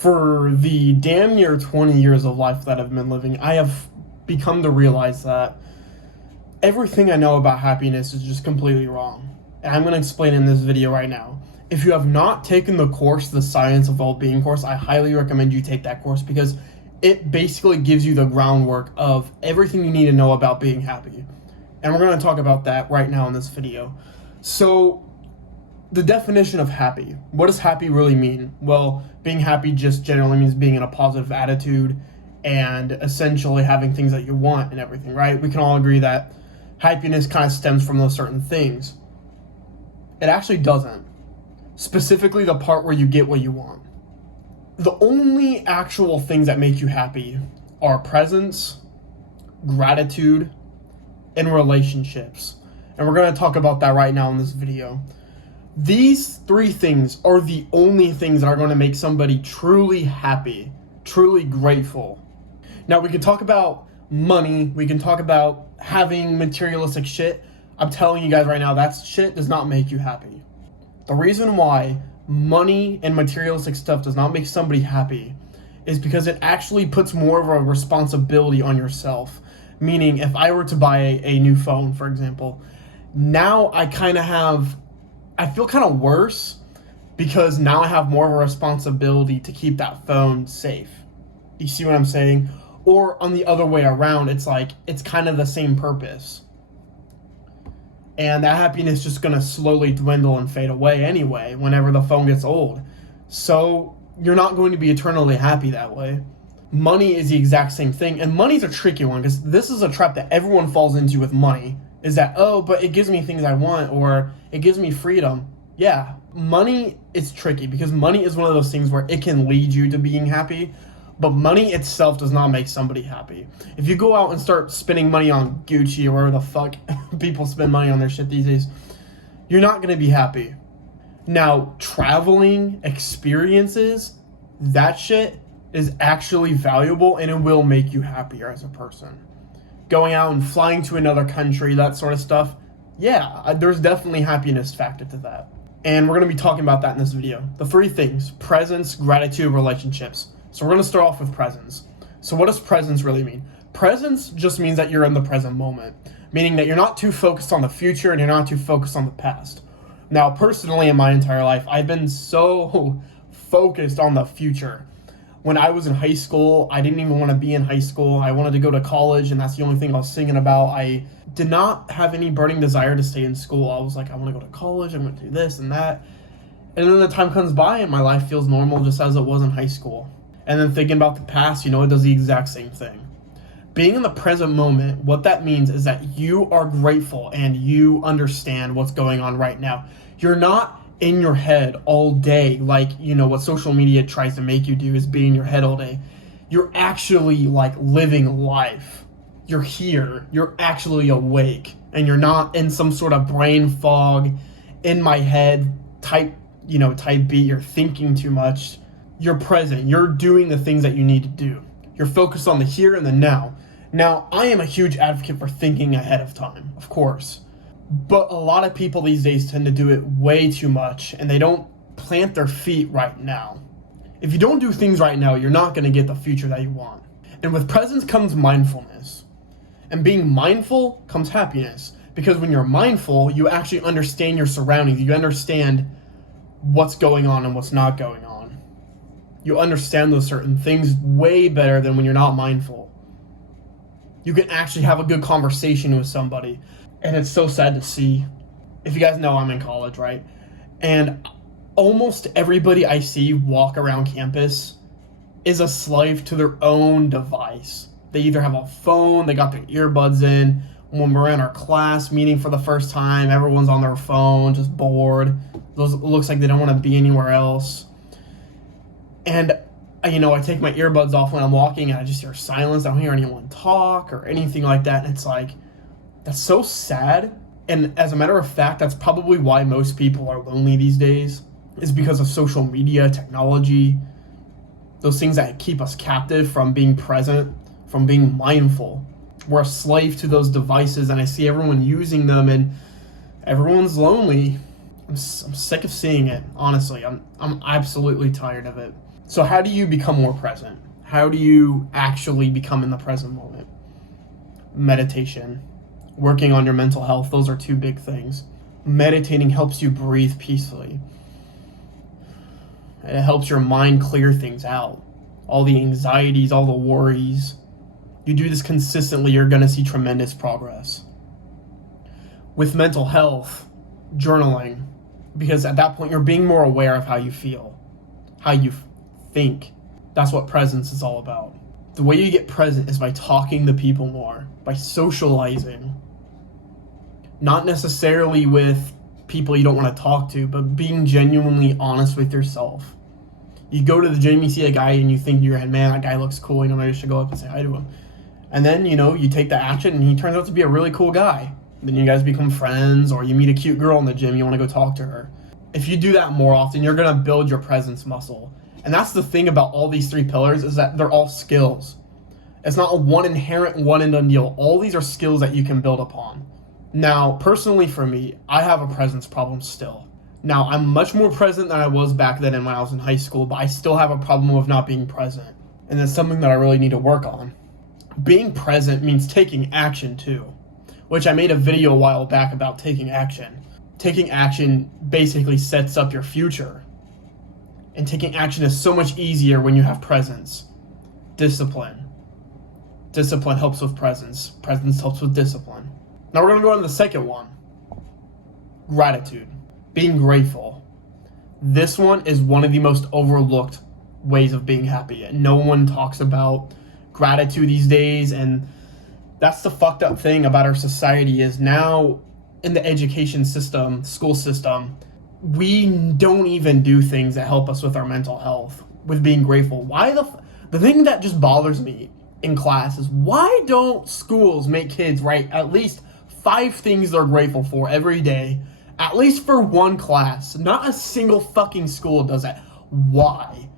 For the damn near 20 years of life that I've been living, I have become to realize that everything I know about happiness is just completely wrong. And I'm going to explain in this video right now. If you have not taken the course, the Science of Well-Being course, I highly recommend you take that course because it basically gives you the groundwork of everything you need to know about being happy. And we're going to talk about that right now in this video. So, the definition of happy. What does happy really mean? Well, being happy just generally means being in a positive attitude and essentially having things that you want and everything, right? We can all agree that happiness kind of stems from those certain things. It actually doesn't. Specifically the part where you get what you want. The only actual things that make you happy are presence, gratitude, and relationships. And we're going to talk about that right now in this video. These three things are the only things that are going to make somebody truly happy, truly grateful. Now, we can talk about money. We can talk about having materialistic shit. I'm telling you guys right now, that shit does not make you happy. The reason why money and materialistic stuff does not make somebody happy is because it actually puts more of a responsibility on yourself. Meaning, if I were to buy a new phone, for example, now I feel kind of worse because now I have more of a responsibility to keep that phone safe. You see what I'm saying? Or on the other way around, it's like, it's kind of the same purpose. And that happiness is just going to slowly dwindle and fade away anyway whenever the phone gets old. So you're not going to be eternally happy that way. Money is the exact same thing. And money's a tricky one because this is a trap that everyone falls into with money. Is that, oh, but it gives me things I want, or it gives me freedom. Yeah, money is tricky because money is one of those things where it can lead you to being happy, but money itself does not make somebody happy. If you go out and start spending money on Gucci or wherever the fuck people spend money on their shit these days, you're not going to be happy. Now, traveling, experiences, that shit is actually valuable and it will make you happier as a person. Going out and flying to another country, that sort of stuff, yeah, there's definitely happiness factor to that. And we're going to be talking about that in this video. The three things: presence, gratitude, relationships. So we're going to start off with presence. So what does presence really mean? Presence just means that you're in the present moment, meaning that you're not too focused on the future and you're not too focused on the past. Now, personally, in my entire life, I've been so focused on the future. When I was in high school, I didn't even want to be in high school. I wanted to go to college, and that's the only thing I was thinking about. I did not have any burning desire to stay in school. I was like, I want to go to college, I'm going to do this and that. And then the time comes by, and my life feels normal just as it was in high school. And then thinking about the past, it does the exact same thing. Being in the present moment, what that means is that you are grateful and you understand what's going on right now. You're not in your head all day like what social media tries to make you do is be in your head all day. You're actually like living life. You're here, you're actually awake, and you're not in some sort of brain fog, in my head type beat. You're thinking too much. You're present, you're doing the things that you need to do. You're focused on the here and the now. Now, I am a huge advocate for thinking ahead of time, of course. But a lot of people these days tend to do it way too much, and they don't plant their feet right now. If you don't do things right now, you're not going to get the future that you want. And with presence comes mindfulness. And being mindful comes happiness. Because when you're mindful, you actually understand your surroundings. You understand what's going on and what's not going on. You understand those certain things way better than when you're not mindful. You can actually have a good conversation with somebody. And it's so sad to see. If you guys know, I'm in college, right? And almost everybody I see walk around campus is a slave to their own device. They either have a phone, they got their earbuds in. When we're in our class meeting for the first time, everyone's on their phone, just bored. It looks like they don't want to be anywhere else. And I take my earbuds off when I'm walking and I just hear silence. I don't hear anyone talk or anything like that. And it's like, that's so sad. And as a matter of fact, that's probably why most people are lonely these days, is because of social media, technology, those things that keep us captive from being present, from being mindful. We're a slave to those devices, and I see everyone using them, and everyone's lonely. I'm sick of seeing it, honestly. I'm absolutely tired of it. So how do you become more present? How do you actually become in the present moment? Meditation, working on your mental health, those are two big things. Meditating helps you breathe peacefully. It helps your mind clear things out. All the anxieties, all the worries. You do this consistently, you're going to see tremendous progress. With mental health, journaling, because at that point you're being more aware of how you feel, how you think. That's what presence is all about. The way you get present is by talking to people more, by socializing. Not necessarily with people you don't want to talk to, but being genuinely honest with yourself. You go to the gym, you see a guy, and you think in your head, man, that guy looks cool, maybe I should go up and say hi to him. And then, you take the action, and he turns out to be a really cool guy. Then you guys become friends, or you meet a cute girl in the gym, you want to go talk to her. If you do that more often, you're going to build your presence muscle. And that's the thing about all these 3 pillars, is that they're all skills. It's not a one inherent, one and done deal. All these are skills that you can build upon. Now, personally for me, I have a presence problem still. Now, I'm much more present than I was back then when I was in high school, but I still have a problem with not being present. And that's something that I really need to work on. Being present means taking action too, which I made a video a while back about taking action. Taking action basically sets up your future. And taking action is so much easier when you have presence. Discipline. Discipline helps with presence. Presence helps with discipline. Now we're going to go on to the second one. Gratitude. Being grateful. This one is one of the most overlooked ways of being happy. And no one talks about gratitude these days, and that's the fucked up thing about our society is now in the education system, school system, we don't even do things that help us with our mental health, with being grateful. Why the thing that just bothers me in class is why don't schools make kids write at least 5 things they're grateful for every day, at least for one class? Not a single fucking school does that. Why?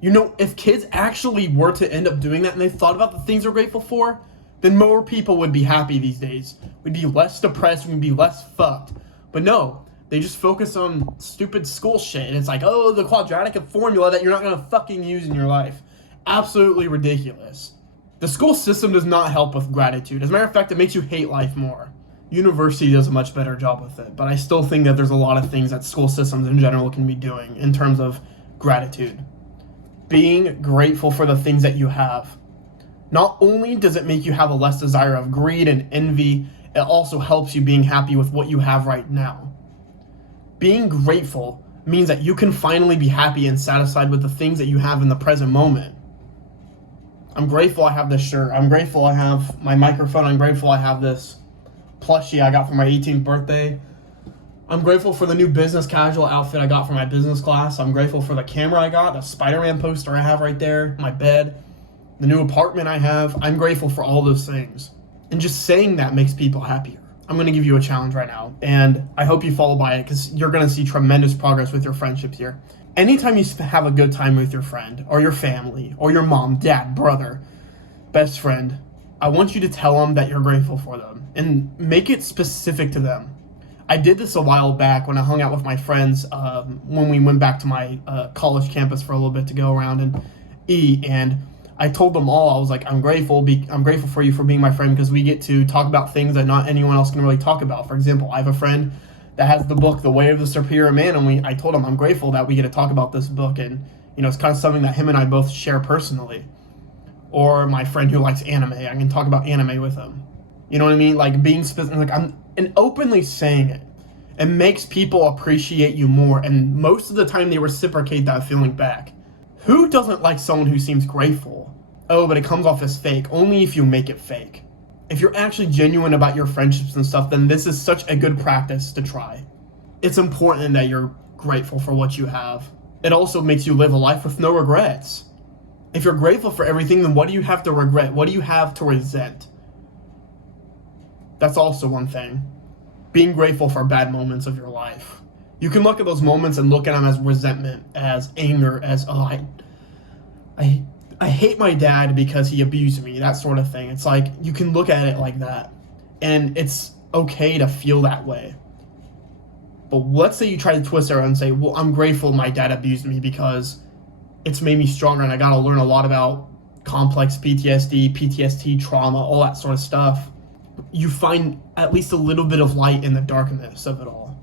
If kids actually were to end up doing that and they thought about the things they're grateful for, then more people would be happy these days. We'd be less depressed, we'd be less fucked. But no, they just focus on stupid school shit. And it's like, oh, the quadratic formula that you're not going to fucking use in your life. Absolutely ridiculous. The school system does not help with gratitude. As a matter of fact, it makes you hate life more. University does a much better job with it. But I still think that there's a lot of things that school systems in general can be doing in terms of gratitude. Being grateful for the things that you have. Not only does it make you have a less desire of greed and envy, it also helps you being happy with what you have right now. Being grateful means that you can finally be happy and satisfied with the things that you have in the present moment. I'm grateful I have this shirt. I'm grateful I have my microphone. I'm grateful I have this plushie I got for my 18th birthday. I'm grateful for the new business casual outfit I got for my business class. I'm grateful for the camera I got, the Spider-Man poster I have right there, my bed, the new apartment I have. I'm grateful for all those things. And just saying that makes people happier. I'm going to give you a challenge right now, and I hope you follow by it because you're going to see tremendous progress with your friendships here. Anytime you have a good time with your friend or your family or your mom, dad, brother, best friend, I want you to tell them that you're grateful for them and make it specific to them. I did this a while back when I hung out with my friends when we went back to my college campus for a little bit to go around and eat, and I told them all, I was like, I'm grateful for you for being my friend because we get to talk about things that not anyone else can really talk about. For example, I have a friend that has the book, The Way of the Superior Man, and I told him I'm grateful that we get to talk about this book, and it's kind of something that him and I both share personally. Or my friend who likes anime, I can talk about anime with him. You know what I mean? Like being specific, and openly saying it. It makes people appreciate you more, and most of the time they reciprocate that feeling back. Who doesn't like someone who seems grateful? Oh, but it comes off as fake. Only if you make it fake. If you're actually genuine about your friendships and stuff, then this is such a good practice to try. It's important that you're grateful for what you have. It also makes you live a life with no regrets. If you're grateful for everything, then what do you have to regret? What do you have to resent? That's also one thing. Being grateful for bad moments of your life. You can look at those moments and look at them as resentment, as anger, as, I hate my dad because he abused me, that sort of thing. It's like, you can look at it like that, and it's okay to feel that way. But let's say you try to twist it around and say, well, I'm grateful my dad abused me because it's made me stronger, and I got to learn a lot about complex PTSD trauma, all that sort of stuff. You find at least a little bit of light in the darkness of it all.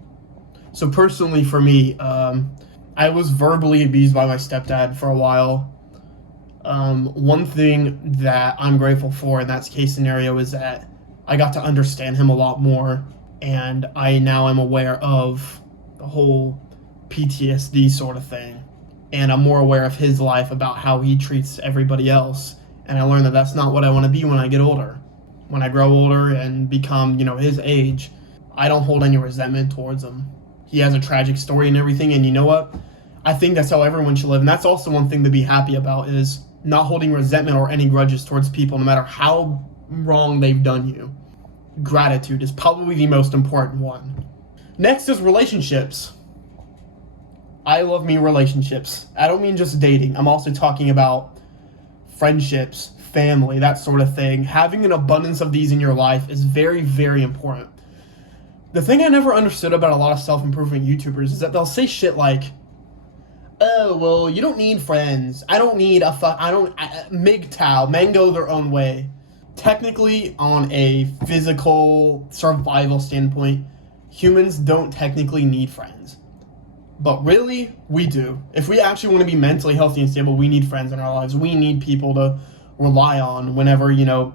So personally for me, I was verbally abused by my stepdad for a while. One thing that I'm grateful for in that case scenario is that I got to understand him a lot more, and I now am aware of the whole PTSD sort of thing, and I'm more aware of his life, about how he treats everybody else, and I learned that that's not what I want to be when I get older. When I grow older and become, his age, I don't hold any resentment towards him. He has a tragic story and everything, and you know what? I think that's how everyone should live, and that's also one thing to be happy about, is not holding resentment or any grudges towards people, no matter how wrong they've done you. Gratitude is probably the most important one. Next is relationships. I love me relationships. I don't mean just dating. I'm also talking about friendships, family, that sort of thing. Having an abundance of these in your life is very, very important. The thing I never understood about a lot of self-improvement YouTubers is that they'll say shit like, oh, well, you don't need friends. I don't need MGTOW, men go their own way. Technically, on a physical survival standpoint, humans don't technically need friends. But really, we do. If we actually want to be mentally healthy and stable, we need friends in our lives. We need people to rely on whenever,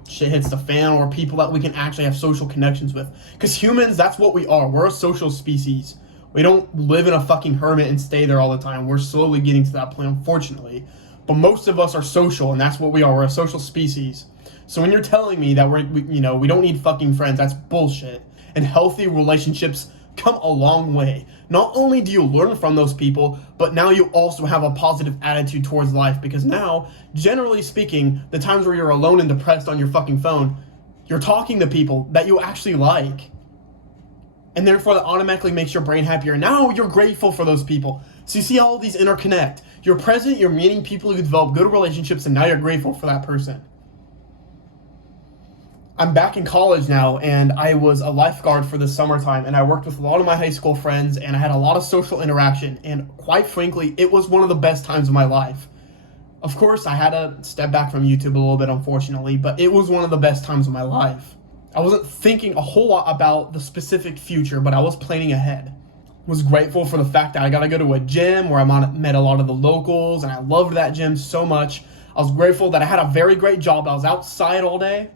shit hits the fan, or people that we can actually have social connections with. Because humans, that's what we are. We're a social species. We don't live in a fucking hermit and stay there all the time. We're slowly getting to that point, unfortunately. But most of us are social, and that's what we are. We're a social species. So when you're telling me that we don't need fucking friends, that's bullshit. And healthy relationships come a long way. Not only do you learn from those people, but now you also have a positive attitude towards life, because now, generally speaking, the times where you're alone and depressed on your fucking phone, you're talking to people that you actually like. And therefore that automatically makes your brain happier. Now you're grateful for those people. So you see how all these interconnect. You're present, you're meeting people, you develop good relationships, and now you're grateful for that person. I'm back in college now, and I was a lifeguard for the summertime, and I worked with a lot of my high school friends, and I had a lot of social interaction, and quite frankly, it was one of the best times of my life. Of course, I had to step back from YouTube a little bit, unfortunately, but it was one of the best times of my life. I wasn't thinking a whole lot about the specific future, but I was planning ahead. Was grateful for the fact that I got to go to a gym where I met a lot of the locals, and I loved that gym so much. I was grateful that I had a very great job. I was outside all day,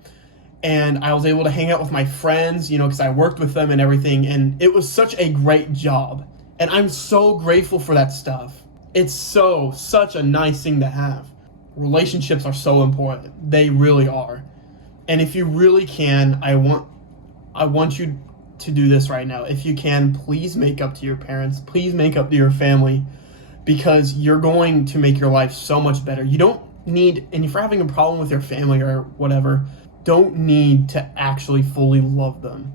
and I was able to hang out with my friends, because I worked with them and everything, and it was such a great job. And I'm so grateful for that stuff. It's such a nice thing to have. Relationships are so important. They really are. And if you really can, I want you to do this right now. If you can, please make up to your parents. Please make up to your family, because you're going to make your life so much better. You don't need, and if you're having a problem with your family or whatever, don't need to actually fully love them,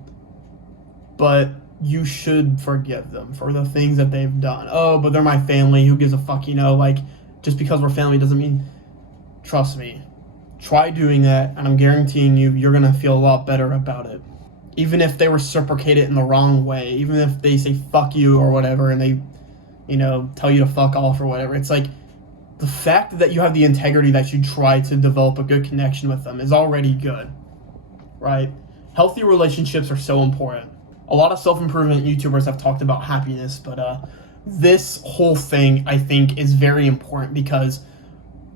but you should forgive them for the things that they've done. Oh, but they're my family, who gives a fuck, just because we're family doesn't mean, trust me, try doing that, and I'm guaranteeing you're gonna feel a lot better about it. Even if they reciprocate it in the wrong way, even if they say fuck you or whatever, and they, tell you to fuck off or whatever, it's like, the fact that you have the integrity that you try to develop a good connection with them is already good, right? Healthy relationships are so important. A lot of self-improvement YouTubers have talked about happiness, but this whole thing, I think, is very important, because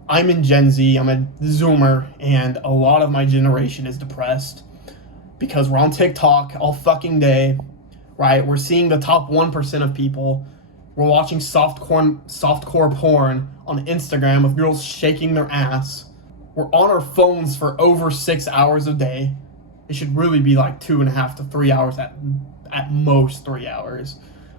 I'm in Gen Z, I'm a Zoomer, and a lot of my generation is depressed because we're on TikTok all fucking day, right? We're seeing the top 1% of people. We're watching softcore porn on Instagram with girls shaking their ass. We're on our phones for over 6 hours a day. It should really be like 2.5 to 3 hours, at most 3 hours.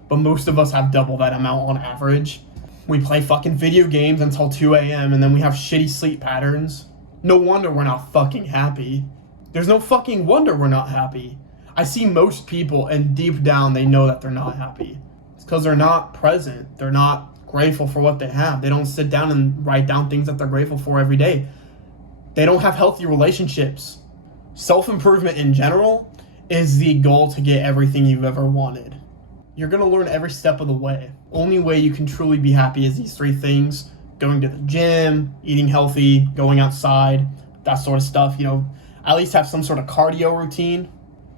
But most of us have double that amount on average. We play fucking video games until 2 a.m. and then we have shitty sleep patterns. No wonder we're not fucking happy. There's no fucking wonder we're not happy. I see most people, and deep down they know that they're not happy. It's because they're not present. They're not grateful for what they have. They don't sit down and write down things that they're grateful for every day. They don't have healthy relationships. Self-improvement in general is the goal to get everything you've ever wanted. You're going to learn every step of the way. Only way you can truly be happy is these 3 things: going to the gym, eating healthy, going outside, that sort of stuff. At least have some sort of cardio routine.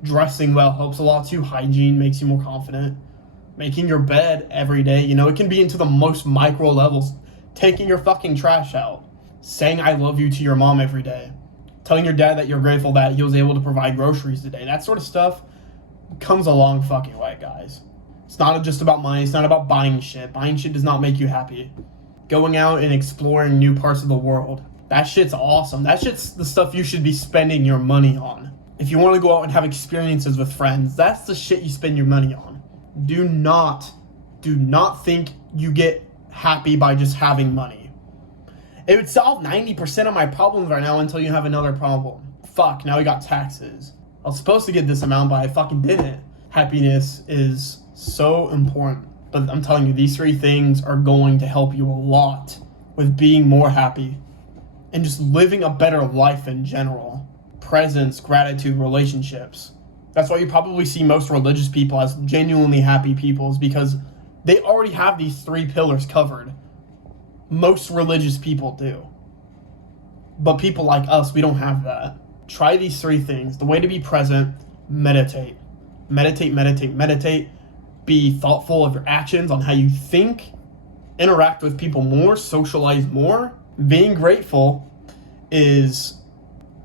Dressing well helps a lot too. Hygiene makes you more confident. Making your bed every day, it can be into the most micro levels. Taking your fucking trash out. Saying I love you to your mom every day. Telling your dad that you're grateful that he was able to provide groceries today. That sort of stuff comes a long fucking way, guys. It's not just about money. It's not about buying shit. Buying shit does not make you happy. Going out and exploring new parts of the world. That shit's awesome. That shit's the stuff you should be spending your money on. If you want to go out and have experiences with friends, that's the shit you spend your money on. Do not think you get happy by just having money. It would solve 90% of my problems right now until you have another problem. Fuck, now we got taxes. I was supposed to get this amount, but I fucking didn't. Happiness is so important. But I'm telling you, these 3 things are going to help you a lot with being more happy and just living a better life in general. Presence, gratitude, relationships. That's why you probably see most religious people as genuinely happy people, is because they already have these 3 pillars covered. Most religious people do. But people like us, we don't have that. Try these 3 things. The way to be present, meditate. Meditate. Be thoughtful of your actions, on how you think. Interact with people more, socialize more. Being grateful is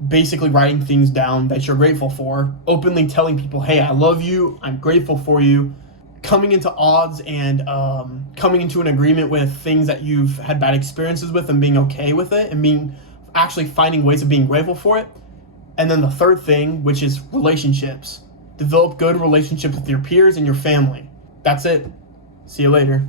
basically writing things down that you're grateful for, openly telling people, hey, I love you, I'm grateful for you, coming into odds and coming into an agreement with things that you've had bad experiences with and being okay with it, and actually finding ways of being grateful for it. And then the 3rd thing, which is relationships. Develop good relationships with your peers and your family. That's it. See you later.